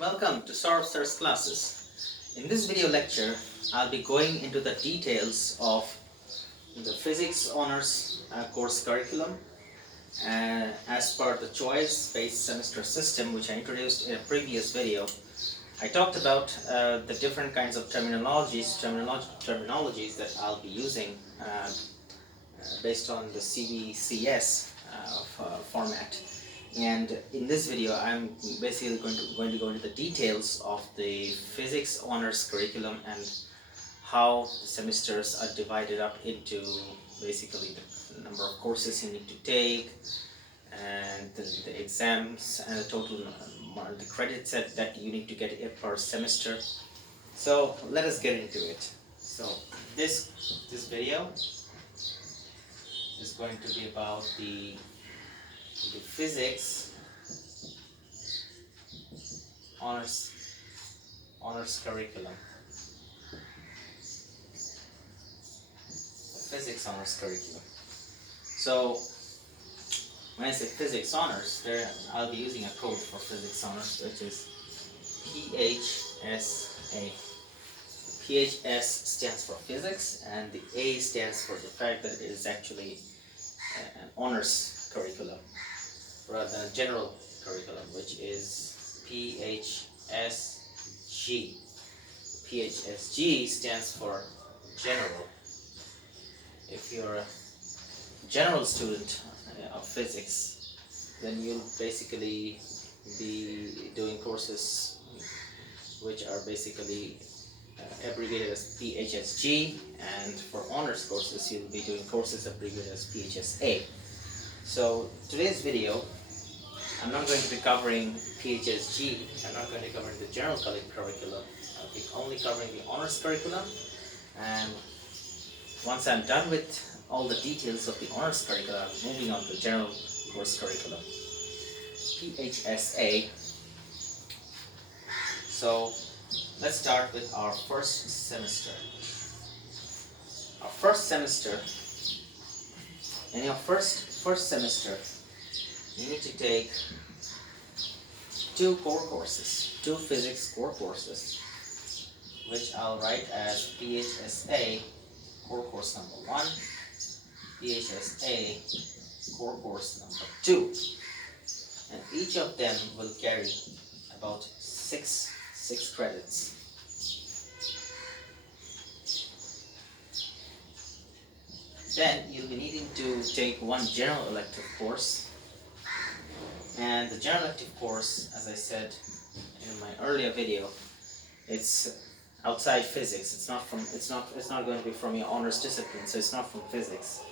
Welcome to Sorcer's classes. In this video lecture, I'll be going into the details of the Physics Honors course curriculum as per the choice-based semester system which I introduced in a previous video. I talked about the different kinds of terminologies that I'll be using based on the CBCS format. And in this video, I'm basically going to go into the details of the physics honors curriculum and how the semesters are divided up into basically the number of courses you need to take and the exams and the total the credits that you need to get per semester. So let us get into it. So this video is going to be about the physics honors curriculum. Physics honors curriculum. So when I say physics honors, I'll be using a code for physics honors, which is PHSA. PHS stands for physics, and the A stands for the fact that it is actually an honors curriculum rather than a general curriculum, which is PHSG. PHSG stands for general. If you're a general student of physics, then you'll basically be doing courses which are basically abbreviated as PHSG, and for honors courses you'll be doing courses abbreviated as PHSA. So today's video, I'm not going to be covering PHSG, I'm not going to be covering the general curriculum, I'll be only covering the honors curriculum, and once I'm done with all the details of the honors curriculum, I'm moving on to the general course curriculum, PHSA. So let's start with our first semester. Our first semester, in your first semester, you need to take two physics core courses, which I'll write as PHSA core course number 1, PHSA core course number 2, and each of them will carry about 6 credits. Then you'll be needing to take one general elective course, and the general elective course, as I said in my earlier video, it's outside physics. It's not going to be from your honors discipline, so it's not from physics.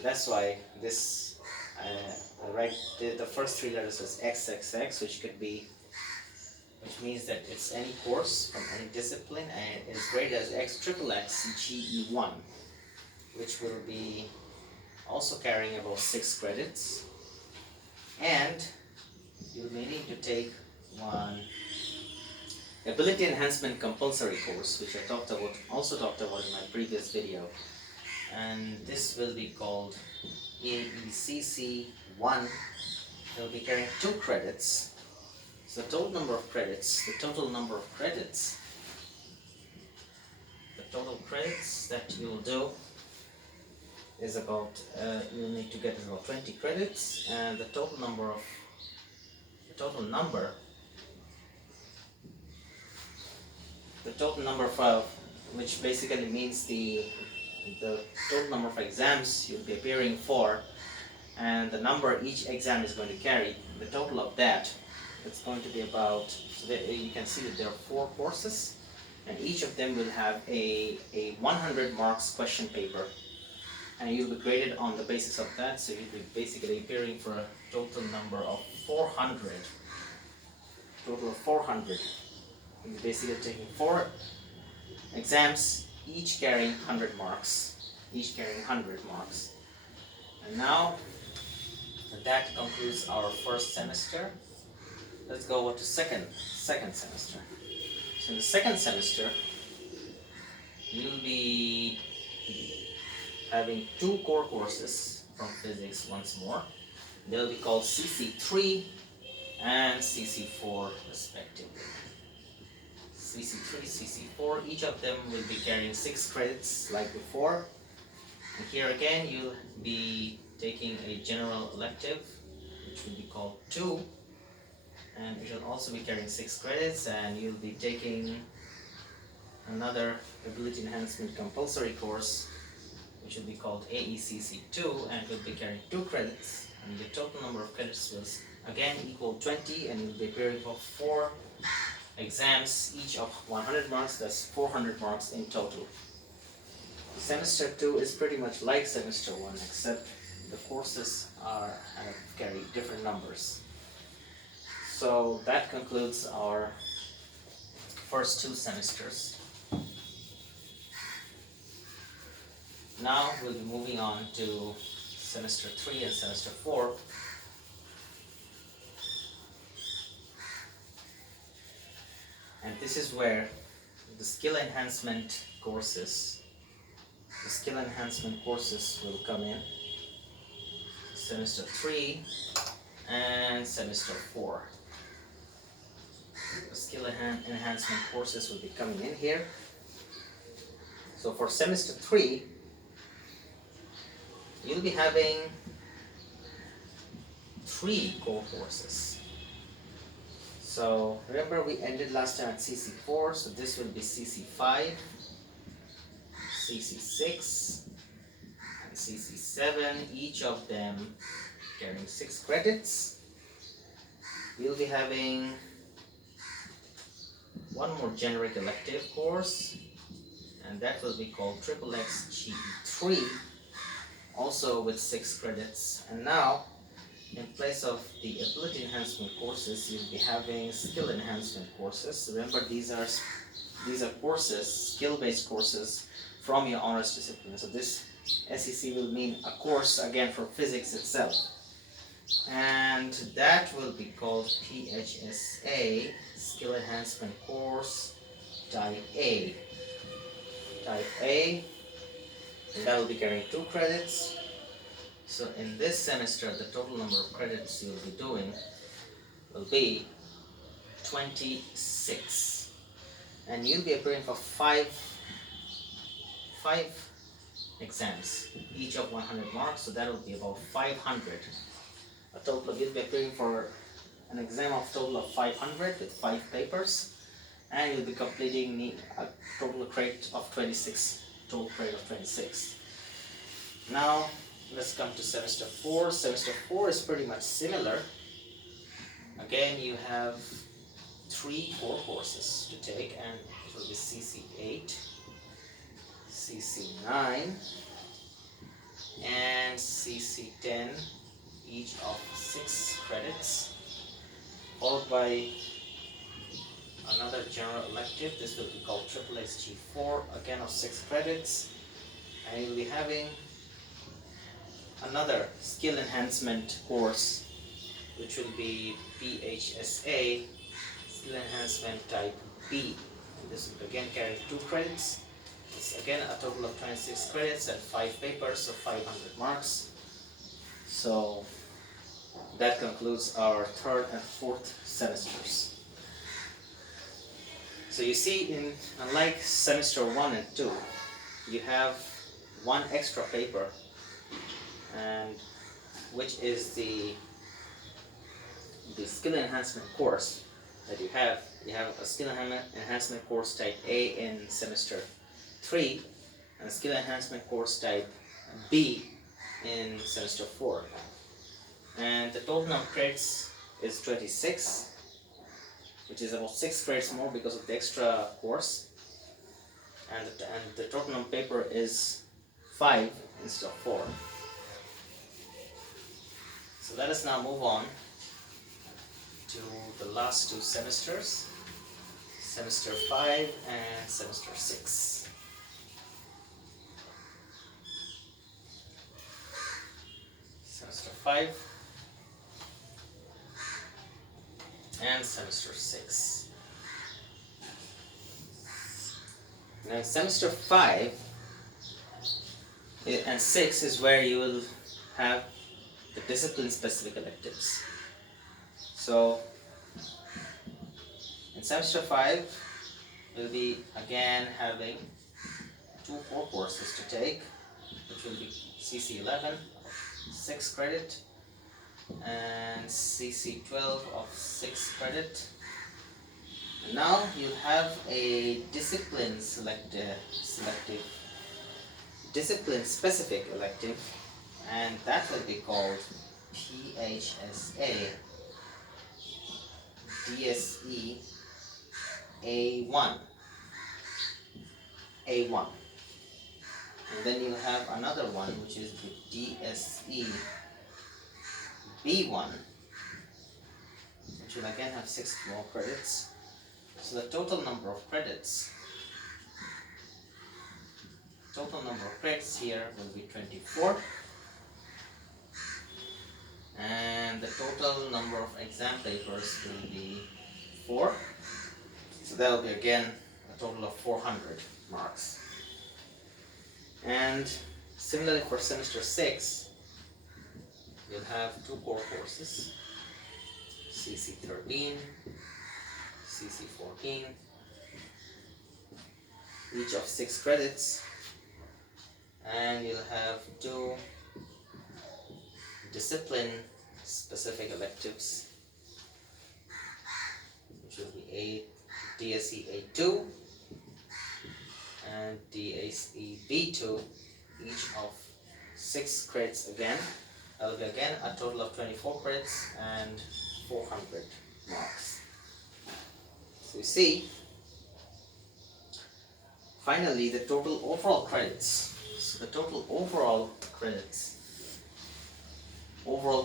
That's why this I write the first 3 letters as XXX, which means that it's any course from any discipline, and it's graded as XXXGE1, which will be also carrying about 6 credits. And you'll be needing to take one ability enhancement compulsory course, which I also talked about in my previous video, and this will be called AECC1. It'll be carrying 2 credits. So the total number of credits that you'll do is about, you'll need to get about 20 credits, and the total number of which basically means the total number of exams you'll be appearing for, and the number each exam is going to carry, the total of that, it's going to be about, so that you can see that there are 4 courses, and each of them will have a 100 marks question paper, and you'll be graded on the basis of that. So you'll be basically appearing for a total number of 400. Total of 400. You'll be basically taking 4 exams, each carrying 100 marks. And now that concludes our first semester. Let's go over to second semester. So in the second semester, you'll be having 2 core courses from physics once more. They'll be called CC3 and CC4 respectively. CC3, CC4. Each of them will be carrying 6 credits like before. And here again you'll be taking a general elective, which will be called 2, and it will also be carrying 6 credits, and you'll be taking another ability enhancement compulsory course, which will be called AECC2, and will be carrying 2 credits, and the total number of credits will again equal 20, and you'll be appearing for 4 exams, each of 100 marks. That's 400 marks in total. Semester 2 is pretty much like Semester 1, except the courses carry different numbers. So that concludes our first 2 semesters. Now we'll be moving on to Semester 3 and Semester 4. And this is where the skill enhancement courses will come in. Semester 3 and Semester 4. The skill enhancement courses will be coming in here. So for Semester 3, you'll be having 3 core courses. So remember, we ended last time at CC4, so this will be CC5, CC6, and CC7, each of them carrying 6 credits. We'll be having one more generic elective course, and that will be called XXX-GE3, also with 6 credits. And now, in place of the ability enhancement courses, you'll be having skill enhancement courses. Remember, these are courses, skill-based courses from your honors discipline. So this SEC will mean a course again for physics itself, and that will be called PHSA, Skill Enhancement Course Type A. Type A, and that will be carrying 2 credits. So in this semester, the total number of credits you'll be doing will be 26, and you'll be appearing for 5 exams, each of 100 marks, so that will be about 500. A total of, you'll be appearing for an exam of total of 500 with 5 papers, and you'll be completing a total credit of 26. Total credit of 26. Now let's come to Semester 4. Semester 4 is pretty much similar. Again, you have 3 core courses to take, and it will be CC8, CC9, and CC10, each of 6 credits, followed by another general elective. This will be called XXX-G4, again of 6 credits, and you'll be having another skill enhancement course, which will be PHSA, Skill Enhancement Type B. This will again carry 2 credits. It's again a total of 26 credits and 5 papers, so 500 marks. So that concludes our 3rd and 4th semesters. So you see, unlike semester 1 and 2, you have 1 extra paper, and which is the skill enhancement course that you have. You have a skill enhancement course type A in semester 3, and a skill enhancement course type B in semester 4. And the total number of credits is 26, which is about 6 credits more because of the extra course. And the total number of paper is 5 instead of 4. So let us now move on to the last 2 semesters, semester 5 and semester 6. Semester 5 and semester 6. Now semester 5 and 6 is where you will have the discipline specific electives. So in semester 5 We'll be again having 2 core courses to take, which will be CC11 of 6 credit and CC12 of 6 credit. And now you'll have a discipline specific elective, and that will be called PHSA DSE A1. And then you'll have another one which is the DSE B1, which will again have 6 more credits. So the total number of credits here will be 24, and the total number of exam papers will be 4. So that will be again a total of 400 marks. And similarly for semester 6, you'll have 2 core courses, CC13, CC14, each of 6 credits, and you'll have 2 discipline specific electives, which will be DSE A2 and DSE B2, each of 6 credits again. That will be again a total of 24 credits and 400 marks. So you see, finally the total overall credits. So the total overall credits overall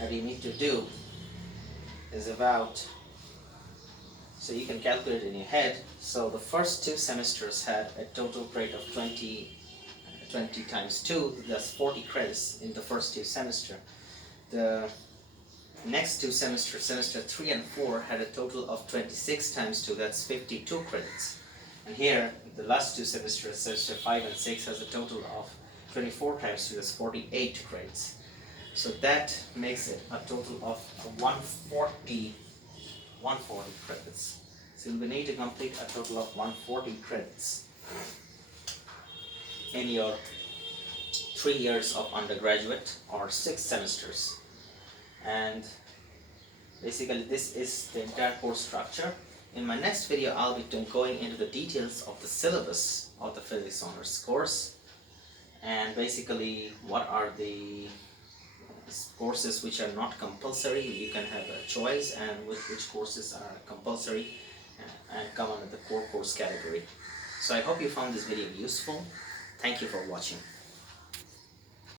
that you need to do is about, so you can calculate it in your head. So the first 2 semesters had a total grade of 20 times 2, that's 40 credits in the first 2 semesters. The next 2 semesters, semester 3 and 4, had a total of 26 times 2, that's 52 credits. And here, the last 2 semesters, semester 5 and 6, has a total of 24 times 2, that's 48 credits. So that makes it a total of 140 credits. So you'll need to complete a total of 140 credits in your 3 years of undergraduate or 6 semesters. And basically this is the entire course structure. In my next video, I'll be going into the details of the syllabus of the Physics Honors course, and basically what are the courses which are not compulsory. You can have a choice, and which courses are compulsory and come under the core course category. So I hope you found this video useful. Thank you for watching.